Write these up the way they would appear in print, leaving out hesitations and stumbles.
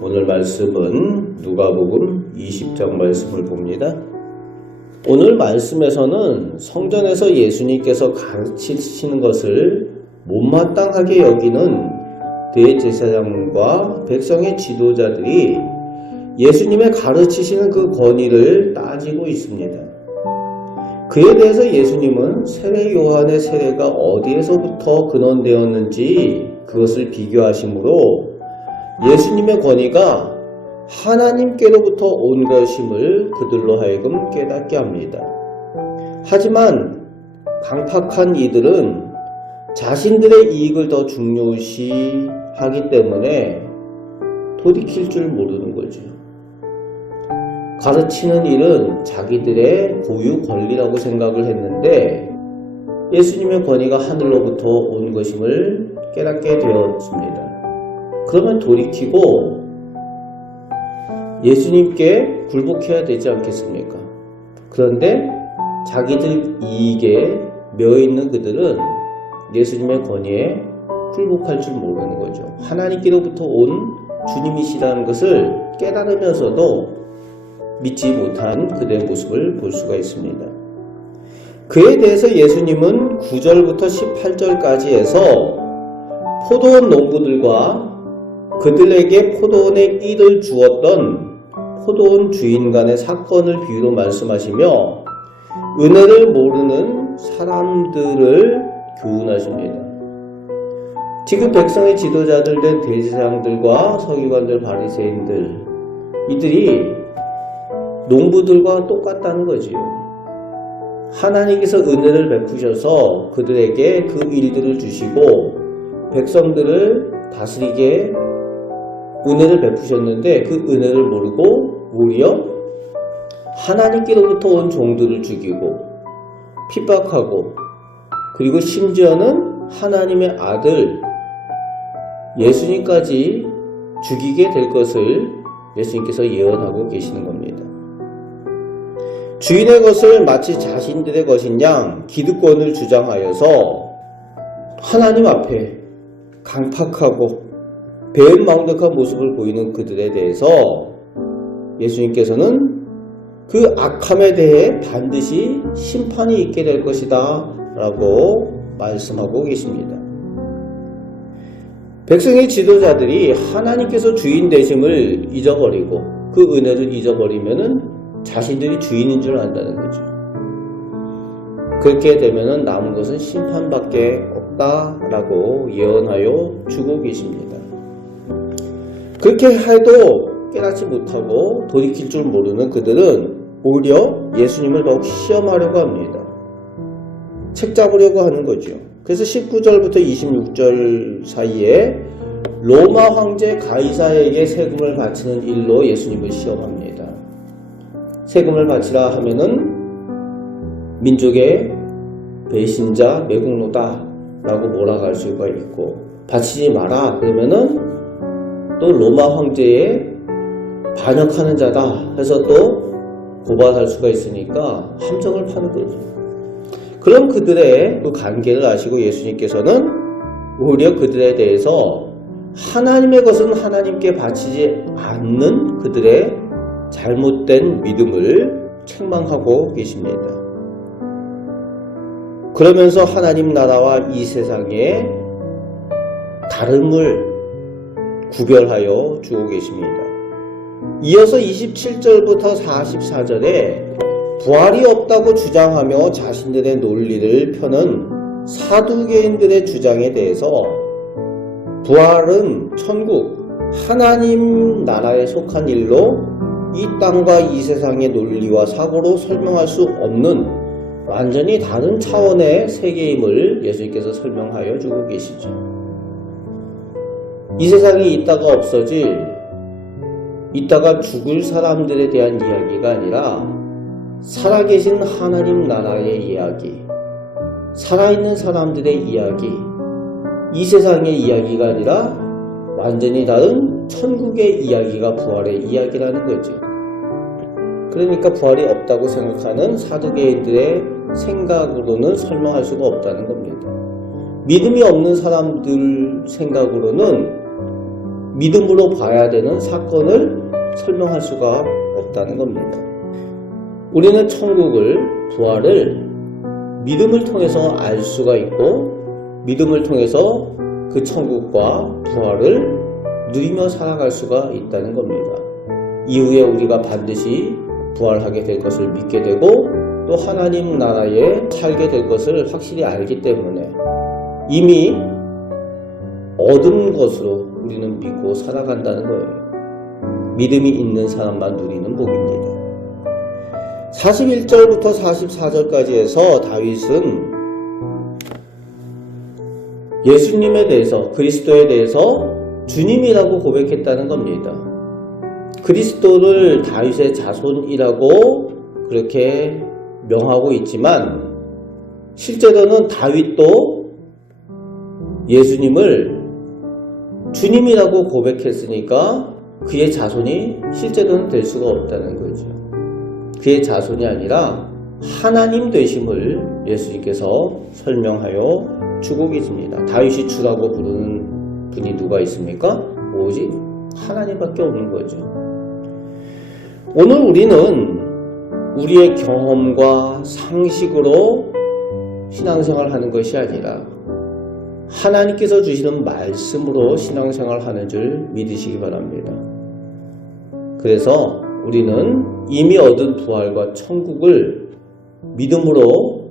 오늘 말씀은 누가복음 20장 말씀을 봅니다. 오늘 말씀에서는 성전에서 예수님께서 가르치시는 것을 못마땅하게 여기는 대제사장과 백성의 지도자들이 예수님의 가르치시는 그 권위를 따지고 있습니다. 그에 대해서 예수님은 세례 요한의 세례가 어디에서부터 근원되었는지 그것을 비교하시므로 예수님의 권위가 하나님께로부터 온 것임을 그들로 하여금 깨닫게 합니다. 하지만 강팍한 이들은 자신들의 이익을 더 중요시 하기 때문에 돌이킬 줄 모르는 거죠. 가르치는 일은 자기들의 고유 권리라고 생각을 했는데 예수님의 권위가 하늘로부터 온 것임을 깨닫게 되었습니다. 그러면 돌이키고 예수님께 굴복해야 되지 않겠습니까? 그런데 자기들 이익에 매여있는 그들은 예수님의 권위에 굴복할 줄 모르는 거죠. 하나님께로부터 온 주님이시라는 것을 깨달으면서도 믿지 못한 그들의 모습을 볼 수가 있습니다. 그에 대해서 예수님은 9절부터 18절까지 해서 포도원 농부들과 그들에게 포도원의 일을 주었던 포도원 주인 간의 사건을 비유로 말씀하시며 은혜를 모르는 사람들을 교훈하십니다. 지금 백성의 지도자들 된 대제사장들과 서기관들, 바리새인들 이들이 농부들과 똑같다는 거지요. 하나님께서 은혜를 베푸셔서 그들에게 그 일들을 주시고 백성들을 다스리게 은혜를 베푸셨는데 그 은혜를 모르고 오히려 하나님께로부터 온 종들을 죽이고 핍박하고 그리고 심지어는 하나님의 아들 예수님까지 죽이게 될 것을 예수님께서 예언하고 계시는 겁니다. 주인의 것을 마치 자신들의 것인 양 기득권을 주장하여서 하나님 앞에 강팍하고 배은망덕한 모습을 보이는 그들에 대해서 예수님께서는 그 악함에 대해 반드시 심판이 있게 될 것이다 라고 말씀하고 계십니다. 백성의 지도자들이 하나님께서 주인 되심을 잊어버리고 그 은혜를 잊어버리면은 자신들이 주인인 줄 안다는 거죠. 그렇게 되면은 남은 것은 심판밖에 없다라고 예언하여 주고 계십니다. 그렇게 해도 깨닫지 못하고 돌이킬 줄 모르는 그들은 오히려 예수님을 더욱 시험하려고 합니다. 책 잡으려고 하는 거죠. 그래서 19절부터 26절 사이에 로마 황제 가이사에게 세금을 바치는 일로 예수님을 시험합니다. 세금을 바치라 하면은 민족의 배신자, 매국노다 라고 몰아갈 수가 있고 바치지 마라 그러면은 또 로마 황제에 반역하는 자다 해서 또 고발할 수가 있으니까 함정을 파는 거죠. 그럼 그들의 그 관계를 아시고 예수님께서는 오히려 그들에 대해서 하나님의 것은 하나님께 바치지 않는 그들의 잘못된 믿음을 책망하고 계십니다. 그러면서 하나님 나라와 이 세상의 다름을 구별하여 주고 계십니다. 이어서 27절부터 44절에 부활이 없다고 주장하며 자신들의 논리를 펴는 사두개인들의 주장에 대해서 부활은 천국, 하나님 나라에 속한 일로 이 땅과 이 세상의 논리와 사고로 설명할 수 없는 완전히 다른 차원의 세계임을 예수님께서 설명하여 주고 계시죠. 이 세상이 있다가 없어질, 있다가 죽을 사람들에 대한 이야기가 아니라 살아계신 하나님 나라의 이야기, 살아있는 사람들의 이야기, 이 세상의 이야기가 아니라 완전히 다른 천국의 이야기가 부활의 이야기라는 거죠. 그러니까 부활이 없다고 생각하는 사두개인들의 생각으로는 설명할 수가 없다는 겁니다. 믿음이 없는 사람들 생각으로는 믿음으로 봐야 되는 사건을 설명할 수가 없다는 겁니다. 우리는 천국을, 부활을 믿음을 통해서 알 수가 있고 믿음을 통해서 그 천국과 부활을 누리며 살아갈 수가 있다는 겁니다. 이후에 우리가 반드시 부활하게 될 것을 믿게 되고 또 하나님 나라에 살게 될 것을 확실히 알기 때문에 이미 얻은 것으로 우리는 믿고 살아간다는 거예요. 믿음이 있는 사람만 누리는 복입니다. 41절부터 44절까지 해서 다윗은 예수님에 대해서, 그리스도에 대해서 주님이라고 고백했다는 겁니다. 그리스도를 다윗의 자손이라고 그렇게 명하고 있지만 실제로는 다윗도 예수님을 주님이라고 고백했으니까 그의 자손이 실제로는 될 수가 없다는 거죠. 그의 자손이 아니라 하나님 되심을 예수님께서 설명하여 주고 계십니다. 다윗이 주라고 부르는 분이 누가 있습니까? 오직 하나님밖에 없는 거죠. 오늘 우리는 우리의 경험과 상식으로 신앙생활 하는 것이 아니라 하나님께서 주시는 말씀으로 신앙생활 하는 줄 믿으시기 바랍니다. 그래서 우리는 이미 얻은 부활과 천국을 믿음으로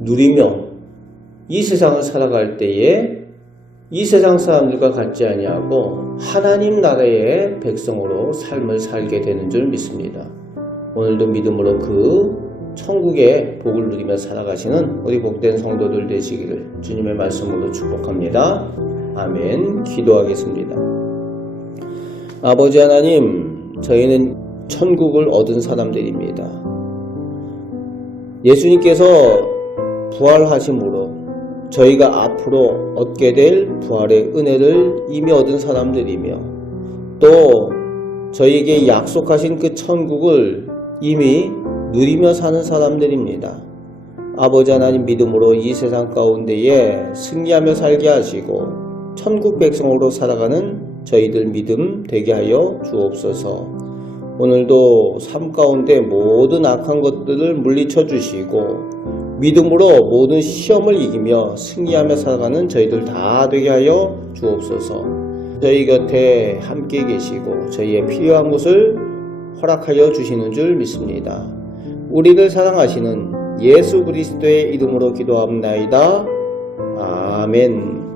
누리며 이 세상을 살아갈 때에 이 세상 사람들과 같지 아니하고 하나님 나라의 백성으로 삶을 살게 되는 줄 믿습니다. 오늘도 믿음으로 그 천국의 복을 누리며 살아가시는 우리 복된 성도들 되시기를 주님의 말씀으로 축복합니다. 아멘. 기도하겠습니다. 아버지 하나님, 저희는 천국을 얻은 사람들입니다. 예수님께서 부활하심으로 저희가 앞으로 얻게 될 부활의 은혜를 이미 얻은 사람들이며 또 저희에게 약속하신 그 천국을 이미 누리며 사는 사람들입니다. 아버지 하나님, 믿음으로 이 세상 가운데에 승리하며 살게 하시고 천국 백성으로 살아가는 저희들 믿음 되게 하여 주옵소서. 오늘도 삶 가운데 모든 악한 것들을 물리쳐 주시고 믿음으로 모든 시험을 이기며 승리하며 살아가는 저희들 다 되게 하여 주옵소서. 저희 곁에 함께 계시고 저희의 필요한 것을 허락하여 주시는 줄 믿습니다. 우리를 사랑하시는 예수 그리스도의 이름으로 기도합나이다. 아멘.